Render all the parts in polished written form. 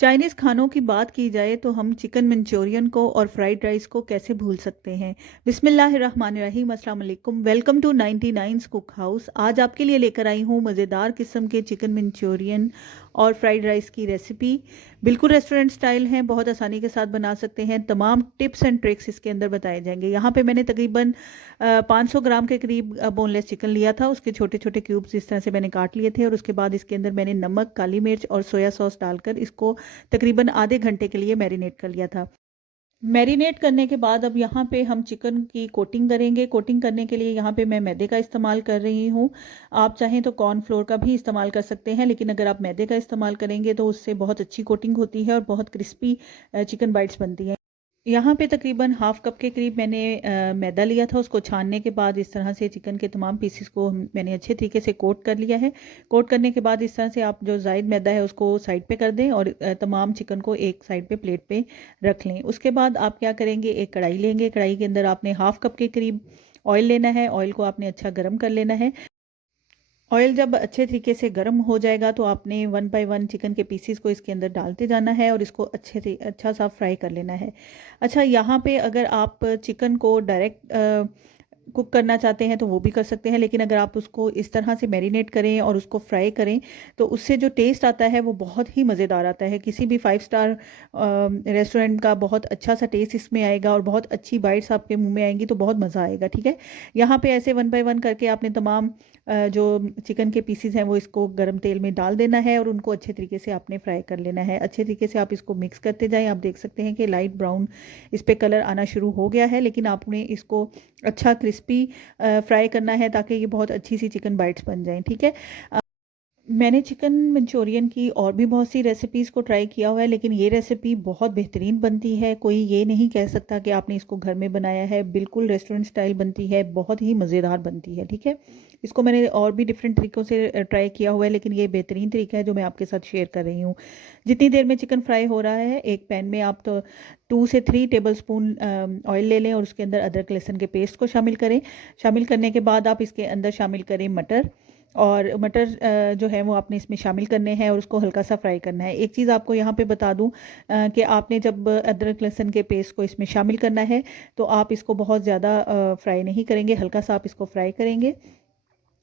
Chinese खानों की बात की जाए तो हम चिकन मंचूरियन को और फ्राइड राइस को कैसे भूल सकते हैं। बिस्मिल्लाहिर्रहमानिर्रहीम, अस्सलाम वालेकुम। Welcome to 99 cook house. आज आपके लिए लेकर आई हूँ मज़ेदार किस्म के चिकन मंचूरियन और फ्राइड राइस की रेसिपी। बिल्कुल रेस्टोरेंट स्टाइल है, बहुत आसानी के साथ बना सकते हैं। तमाम टिप्स एंड ट्रिक्स इसके अंदर बताए जाएंगे। यहाँ पे मैंने तकरीबन 500 ग्राम के करीब बोनलेस चिकन लिया था। उसके छोटे छोटे क्यूब्स इस तरह से मैंने काट लिए थे और उसके बाद इसके अंदर मैंने नमक, काली मिर्च और सोया सॉस डालकर इसको तकरीबन आधे घंटे के लिए मैरिनेट कर लिया था। मैरिनेट करने के बाद अब यहाँ पे हम चिकन की कोटिंग करेंगे। कोटिंग करने के लिए यहाँ पे मैं मैदे का इस्तेमाल कर रही हूँ। आप चाहें तो कॉर्नफ्लोर का भी इस्तेमाल कर सकते हैं, लेकिन अगर आप मैदे का इस्तेमाल करेंगे तो उससे बहुत अच्छी कोटिंग होती है और बहुत क्रिस्पी चिकन बाइट्स बनती हैं। यहाँ पे तकरीबन हाफ कप के करीब मैंने मैदा लिया था। उसको छानने के बाद इस तरह से चिकन के तमाम पीसेस को मैंने अच्छे तरीके से कोट कर लिया है। कोट करने के बाद इस तरह से आप जो जायद मैदा है उसको साइड पे कर दें और तमाम चिकन को एक साइड पे प्लेट पे रख लें। उसके बाद आप क्या करेंगे, एक कढ़ाई लेंगे। कढ़ाई के अंदर आपने हाफ कप के करीब ऑयल लेना है। ऑयल को आपने अच्छा गर्म कर लेना है। ऑयल जब अच्छे तरीके से गर्म हो जाएगा तो आपने वन बाय वन चिकन के पीसीस को इसके अंदर डालते जाना है और इसको अच्छे से अच्छा सा फ्राई कर लेना है। अच्छा, यहाँ पे अगर आप चिकन को डायरेक्ट कुक करना चाहते हैं तो वो भी कर सकते हैं, लेकिन अगर आप उसको इस तरह से मैरिनेट करें और उसको फ्राई करें तो उससे जो टेस्ट आता है वो बहुत ही मज़ेदार आता है। किसी भी 5 स्टार रेस्टोरेंट का बहुत अच्छा सा टेस्ट इसमें आएगा और बहुत अच्छी बाइट्स आपके मुंह में आएंगी तो बहुत मज़ा आएगा। ठीक है, यहाँ पे ऐसे वन बाय वन करके आपने तमाम जो चिकन के पीसीज हैं वो इसको गर्म तेल में डाल देना है और उनको अच्छे तरीके से आपने फ्राई कर लेना है। अच्छे तरीके से आप इसको मिक्स करते जाएं। आप देख सकते हैं कि लाइट ब्राउन इस पे कलर आना शुरू हो गया है, लेकिन आपने इसको अच्छा क्रिस्पी फ्राई करना है ताकि ये बहुत अच्छी सी चिकन बाइट्स बन जाएं। ठीक है, मैंने चिकन मंचूरियन की और भी बहुत सी रेसिपीज़ को ट्राई किया हुआ है, लेकिन ये रेसिपी बहुत बेहतरीन बनती है। कोई ये नहीं कह सकता कि आपने इसको घर में बनाया है। बिल्कुल रेस्टोरेंट स्टाइल बनती है, बहुत ही मज़ेदार बनती है। ठीक है, इसको मैंने और भी डिफरेंट तरीक़ों से ट्राई किया हुआ है, लेकिन ये बेहतरीन तरीका है जो मैं आपके साथ शेयर कर रही हूँ। जितनी देर में चिकन फ्राई हो रहा है, एक पैन में आप तो 2 से 3 टेबल स्पून ऑयल ले लें और उसके अंदर अदरक लहसुन के पेस्ट को शामिल करें। शामिल करने के बाद आप इसके अंदर शामिल करें मटर। और मटर जो है वो आपने इसमें शामिल करने हैं और उसको हल्का सा फ्राई करना है। एक चीज़ आपको यहाँ पे बता दूँ कि आपने जब अदरक लहसुन के पेस्ट को इसमें शामिल करना है तो आप इसको बहुत ज़्यादा फ्राई नहीं करेंगे, हल्का सा आप इसको फ्राई करेंगे।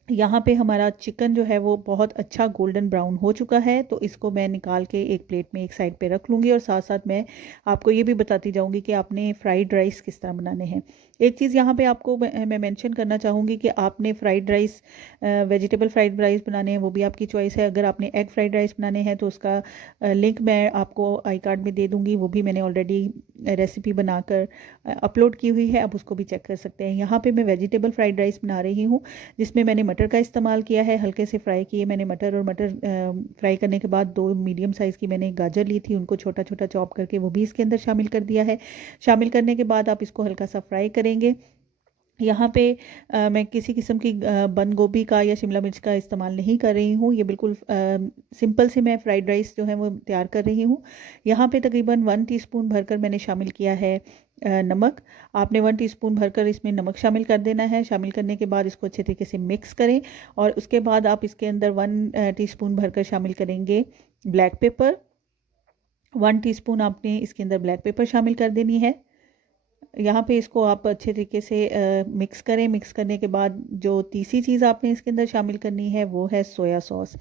यहाँ पे हमारा चिकन जो है वो बहुत अच्छा गोल्डन ब्राउन हो चुका है, तो इसको मैं निकाल के एक प्लेट में एक साइड पे रख लूँगी और साथ साथ मैं आपको ये भी बताती जाऊँगी कि आपने फ्राइड राइस किस तरह बनाने हैं। एक चीज़ यहाँ पे आपको मैं मेंशन करना चाहूँगी कि आपने fried rice vegetable fried rice बनाने हैं वो भी आपकी चॉइस है। अगर आपने एग फ्राइड राइस बनाने हैं तो उसका लिंक मैं आपको आई कार्ड में दे दूँगी। वो भी मैंने ऑलरेडी रेसिपी बनाकर अपलोड की हुई है, आप उसको भी चेक कर सकते हैं। यहाँ पर मैं वेजिटेबल फ्राइड राइस बना रही हूँ जिसमें मैंने मटर का इस्तेमाल किया है। हल्के से फ्राई किए मैंने मटर, और मटर फ्राई करने के बाद 2 मीडियम साइज़ की मैंने गाजर ली थी, उनको छोटा छोटा चॉप करके वो भी इसके अंदर शामिल कर दिया है। शामिल करने के बाद आप इसको हल्का सा फ्राई करेंगे। यहाँ पे मैं किसी किस्म की बंद गोभी का या शिमला मिर्च का इस्तेमाल नहीं कर रही हूँ। ये बिल्कुल सिंपल से मैं फ्राइड राइस जो है वो तैयार कर रही हूँ। यहाँ पे तकरीबन 1 टीस्पून भरकर मैंने शामिल किया है नमक। आपने 1 टीस्पून भरकर इसमें नमक शामिल कर देना है। शामिल करने के बाद इसको अच्छे तरीके से मिक्स करें और उसके बाद आप इसके अंदर 1 टीस्पून भरकर शामिल करेंगे ब्लैक पेपर। 1 टीस्पून आपने इसके अंदर ब्लैक पेपर शामिल कर देनी है। यहाँ पे इसको आप अच्छे तरीके से मिक्स करें। मिक्स करने के बाद जो तीसरी चीज़ आपने इसके अंदर शामिल करनी है वो है सोया सॉस।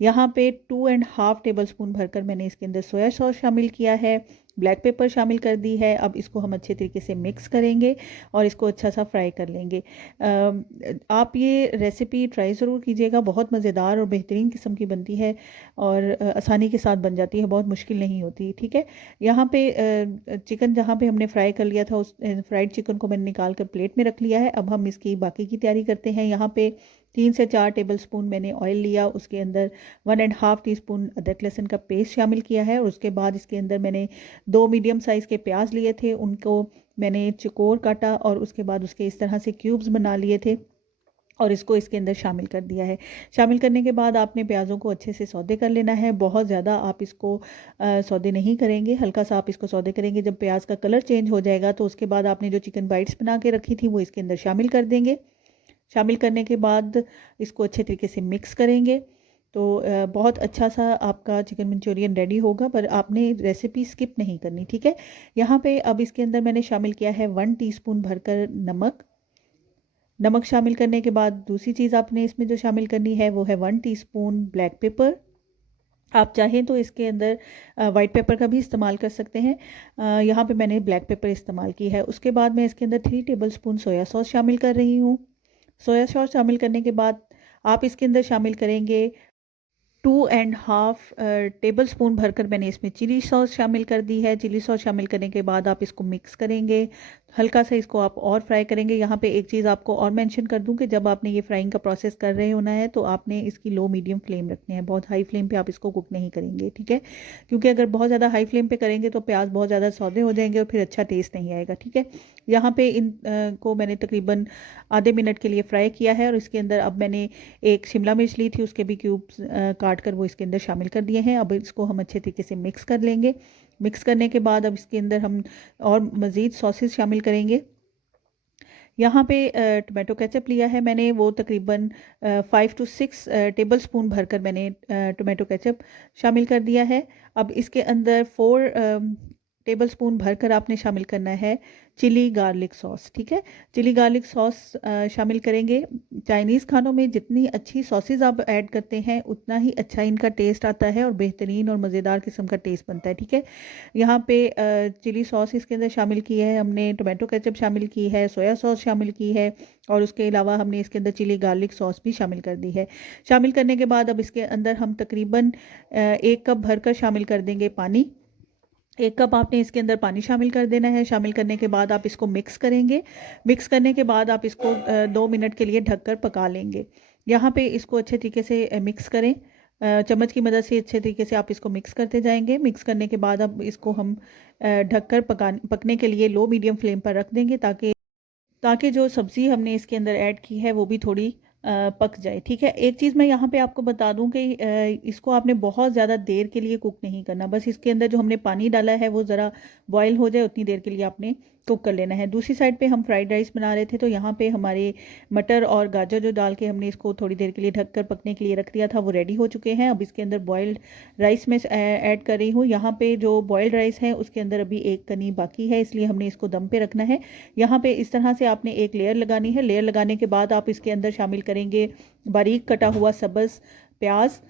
यहाँ पे 2.5 टेबल स्पून भरकर मैंने इसके अंदर सोया सॉस शामिल किया है, ब्लैक पेपर शामिल कर दी है। अब इसको हम अच्छे तरीके से मिक्स करेंगे और इसको अच्छा सा फ्राई कर लेंगे। आप ये रेसिपी ट्राई ज़रूर कीजिएगा, बहुत मज़ेदार और बेहतरीन किस्म की बनती है और आसानी के साथ बन जाती है, बहुत मुश्किल नहीं होती। ठीक है, यहाँ पे चिकन जहाँ पे हमने फ्राई कर लिया था उस फ्राइड चिकन को मैंने निकाल कर प्लेट में रख लिया है। अब हम इसकी बाकी की तैयारी करते हैं। यहाँ पे 3 से 4 टेबल स्पून मैंने ऑयल लिया, उसके अंदर 1.5 टीस्पून अदरक लहसुन का पेस्ट शामिल किया है और उसके बाद इसके अंदर मैंने 2 मीडियम साइज़ के प्याज लिए थे, उनको मैंने चौकोर काटा और उसके बाद उसके इस तरह से क्यूब्स बना लिए थे और इसको इसके अंदर शामिल कर दिया है। शामिल करने के बाद आपने प्याज़ों को अच्छे से सौदे कर लेना है। बहुत ज़्यादा आप इसको सौदे नहीं करेंगे, हल्का सा आप इसको सौदे करेंगे। जब प्याज का कलर चेंज हो जाएगा तो उसके बाद आपने जो चिकन बाइट्स बना के रखी थी वो इसके अंदर शामिल कर देंगे। शामिल करने के बाद इसको अच्छे तरीके से मिक्स करेंगे। तो बहुत अच्छा सा आपका चिकन मंचूरियन रेडी होगा, पर आपने रेसिपी स्किप नहीं करनी, ठीक है। यहाँ पे अब इसके अंदर मैंने शामिल किया है 1 टीस्पून भरकर नमक। नमक शामिल करने के बाद दूसरी चीज़ आपने इसमें जो शामिल करनी है वो है 1 टीस्पून ब्लैक पेपर। आप चाहें तो इसके अंदर वाइट पेपर का भी इस्तेमाल कर सकते हैं। यहाँ पे मैंने ब्लैक पेपर इस्तेमाल की है। उसके बाद मैं इसके अंदर 3 टेबलस्पून सोया सॉस शामिल कर रही हूँ। सोया सॉस शामिल करने के बाद आप इसके अंदर शामिल करेंगे 2.5 टेबल स्पून भरकर मैंने इसमें चिली सॉस शामिल कर दी है। चिली सॉस शामिल करने के बाद आप इसको मिक्स करेंगे, हल्का सा इसको आप और फ्राई करेंगे। यहाँ पे एक चीज़ आपको और मेंशन कर दूं कि जब आपने ये फ्राइंग का प्रोसेस कर रहे होना है तो आपने इसकी लो मीडियम फ्लेम रखनी है, बहुत हाई फ्लेम पे आप इसको कुक नहीं करेंगे, ठीक है। क्योंकि अगर बहुत ज़्यादा हाई फ्लेम पे करेंगे तो प्याज बहुत ज़्यादा सौदे हो जाएंगे और फिर अच्छा टेस्ट नहीं आएगा, ठीक है। यहाँ पे इन को मैंने तकरीबन आधे मिनट के लिए फ्राई किया है और इसके अंदर अब मैंने एक शिमला मिर्च ली थी, उसके भी क्यूब्स काट कर वो इसके अंदर शामिल कर दिए हैं। अब इसको हम अच्छे तरीके से मिक्स कर लेंगे। मिक्स करने के बाद अब इसके अंदर हम और मज़ीद सॉसेस शामिल करेंगे। यहाँ पे टोमेटो केचप लिया है मैंने, वो तकरीबन 5 to 6 टेबल स्पून भरकर मैंने टोमेटो केचप शामिल कर दिया है। अब इसके अंदर 4 टेबल स्पून भरकर आपने शामिल करना है चिली गार्लिक सॉस, ठीक है। चिली गार्लिक सॉस शामिल करेंगे। चाइनीज़ खानों में जितनी अच्छी सॉसेज आप ऐड करते हैं उतना ही अच्छा इनका टेस्ट आता है और बेहतरीन और मज़ेदार किस्म का टेस्ट बनता है, ठीक है। यहाँ पे चिली सॉस इसके अंदर शामिल की है हमने, टोमेटो केचप शामिल की है, सोया सॉस शामिल की है और उसके अलावा हमने इसके अंदर चिली गार्लिक सॉस भी शामिल कर दी है। शामिल करने के बाद अब इसके अंदर हम तकरीबन 1 कप भरकर शामिल कर देंगे पानी। 1 कप आपने इसके अंदर पानी शामिल कर देना है। शामिल करने के बाद आप इसको मिक्स करेंगे। मिक्स करने के बाद आप इसको 2 मिनट के लिए ढककर पका लेंगे। यहाँ पे इसको अच्छे तरीके से मिक्स करें। चम्मच की मदद से अच्छे तरीके से आप इसको मिक्स करते जाएंगे। मिक्स करने के बाद अब इसको हम ढककर पकने के लिए लो मीडियम फ्लेम पर रख देंगे ताकि ताकि जो सब्ज़ी हमने इसके अंदर ऐड की है वो भी थोड़ी पक जाए, ठीक है। एक चीज़ मैं यहाँ पे आपको बता दूं कि इसको आपने बहुत ज़्यादा देर के लिए कुक नहीं करना, बस इसके अंदर जो हमने पानी डाला है वो ज़रा बॉयल हो जाए उतनी देर के लिए आपने कुक कर लेना है। दूसरी साइड पे हम फ्राइड राइस बना रहे थे तो यहाँ पे हमारे मटर और गाजर जो डाल के हमने इसको थोड़ी देर के लिए ढककर पकने के लिए रख दिया था वो रेडी हो चुके हैं। अब इसके अंदर बॉयल्ड राइस में ऐड कर रही हूँ। यहाँ पे जो बॉयल्ड राइस है उसके अंदर अभी एक कनी बाकी है, इसलिए हमने इसको दम पे रखना है। यहाँ पे इस तरह से आपने एक लेयर लगानी है। लेयर लगाने के बाद आप इसके अंदर शामिल करेंगे बारीक कटा हुआ सब्ज़ प्याज।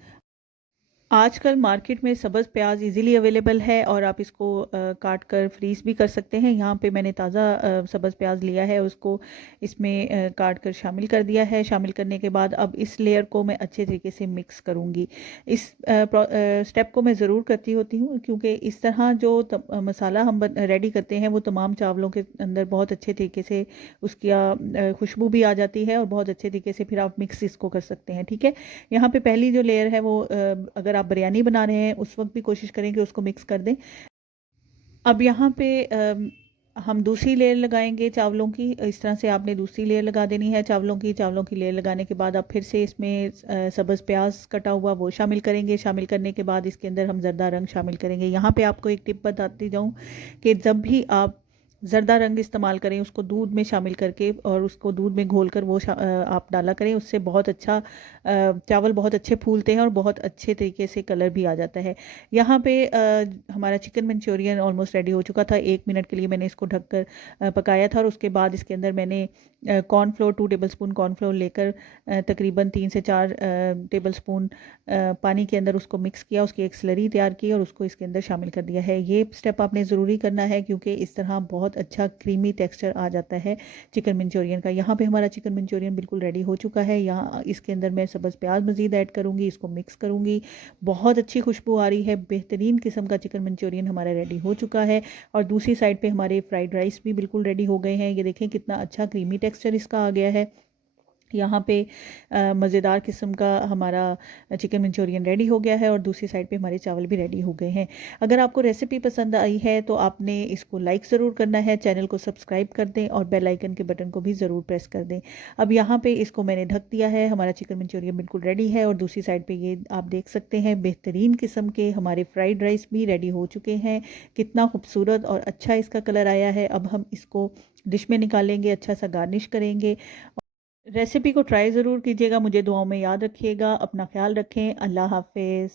आजकल मार्केट में सब्ज़ प्याज इजीली अवेलेबल है और आप इसको काट कर फ्रीज़ भी कर सकते हैं। यहाँ पे मैंने ताज़ा सब्ज़ प्याज लिया है, उसको इसमें काट कर शामिल कर दिया है। शामिल करने के बाद अब इस लेयर को मैं अच्छे तरीके से मिक्स करूँगी। इस स्टेप को मैं ज़रूर करती होती हूँ क्योंकि इस तरह जो मसाला हम रेडी करते हैं वो तमाम चावलों के अंदर बहुत अच्छे तरीके से उसकी खुशबू भी आ जाती है और बहुत अच्छे तरीके से फिर आप मिक्स इसको कर सकते हैं, ठीक है। यहाँ पे पहली जो लेयर है वो अगर आप बिरयानी बना रहे हैं उस वक्त भी कोशिश करें कि उसको मिक्स कर दें। अब यहाँ पे हम दूसरी लेयर लगाएंगे चावलों की। इस तरह से आपने दूसरी लेयर लगा देनी है चावलों की। चावलों की लेयर लगाने के बाद आप फिर से इसमें सब्ज़ प्याज कटा हुआ वो शामिल करेंगे। शामिल करने के बाद इसके अंदर हम जर्दा रंग शामिल करेंगे। यहाँ पे आपको एक टिप बताती जाऊँ कि जब भी आप ज़र्दा रंग इस्तेमाल करें उसको दूध में शामिल करके और उसको दूध में घोल कर वो आप डाला करें, उससे बहुत अच्छा चावल बहुत अच्छे फूलते हैं और बहुत अच्छे तरीके से कलर भी आ जाता है। यहाँ पे हमारा चिकन मंचूरियन ऑलमोस्ट रेडी हो चुका था। 1 मिनट के लिए मैंने इसको ढककर पकाया था और उसके बाद इसके अंदर मैंने कॉर्नफ्लोर 2 टेबल स्पून कॉर्नफ्लोर लेकर तकरीबन 3 से 4 टेबल स्पून पानी के अंदर उसको मिक्स किया, उसकी एक स्लरी तैयार की और उसको इसके अंदर शामिल कर दिया है। ये स्टेप आपने ज़रूरी करना है क्योंकि इस तरह बहुत अच्छा क्रीमी टेक्सचर आ जाता है चिकन मंचूरियन का। यहाँ पे हमारा चिकन मंचूरियन बिल्कुल रेडी हो चुका है। यहाँ इसके अंदर मैं सब्ज़ प्याज मज़ीद ऐड करूँगी, इसको मिक्स करूँगी। बहुत अच्छी खुशबू आ रही है, बेहतरीन किस्म का चिकन मंचूरियन हमारा रेडी हो चुका है। और दूसरी साइड पे हमारे फ्राइड राइस भी बिल्कुल रेडी हो गए हैं। ये देखें कितना अच्छा क्रीमी टेक्सचर इसका आ गया है। यहाँ पे मज़ेदार किस्म का हमारा चिकन मंचूरियन रेडी हो गया है और दूसरी साइड पे हमारे चावल भी रेडी हो गए हैं। अगर आपको रेसिपी पसंद आई है तो आपने इसको लाइक ज़रूर करना है, चैनल को सब्सक्राइब कर दें और बेल आइकन के बटन को भी ज़रूर प्रेस कर दें। अब यहाँ पे इसको मैंने ढक दिया है, हमारा चिकन मंचूरियन बिल्कुल रेडी है और दूसरी साइड पर ये आप देख सकते हैं बेहतरीन किस्म के हमारे फ्राइड राइस भी रेडी हो चुके हैं। कितना खूबसूरत और अच्छा इसका कलर आया है। अब हम इसको डिश में निकालेंगे, अच्छा सा गार्निश करेंगे। रेसिपी को ट्राई ज़रूर कीजिएगा, मुझे दुआओं में याद रखिएगा, अपना ख़्याल रखें, अल्लाह हाफ़िज़।